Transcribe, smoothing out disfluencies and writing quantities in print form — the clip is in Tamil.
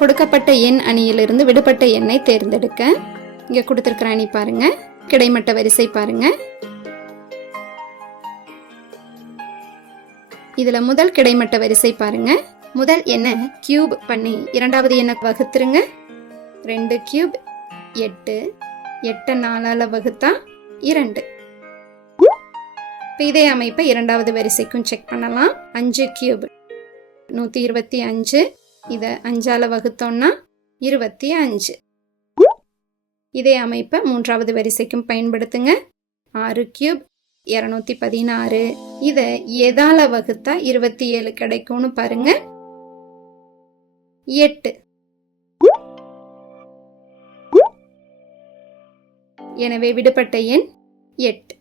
கொடுக்கப்பட்ட எண் அணியிலிருந்து விடுபட்ட எண்ணை தேர்ந்தெடுக்க. இங்க கொடுத்திருக்கிற அணி பாருங்க, கிடைமட்ட வரிசை பாருங்க. இதுல முதல் கிடைமட்ட வரிசை பாருங்க. முதல் எண்ணை கியூப் பண்ணி இரண்டாவது எண்ணை வகுத்துருங்க. 2 கியூப் 8, 8 4ஆல வகுத்தா 2. இதே அமைப்பை இரண்டாவது வரிசைக்கும் செக் பண்ணலாம். 5 கியூப் 125, இதை 5ஆல வகுத்தோம்னா 25. இதே அமைப்பை மூன்றாவது வரிசைக்கும் பயன்படுத்துங்க. 6 கியூப் 216, இதை எதால வகுத்தா 27 கிடைக்கும்னு பாருங்க. 8. எனவே விடுபட்ட எண் 8.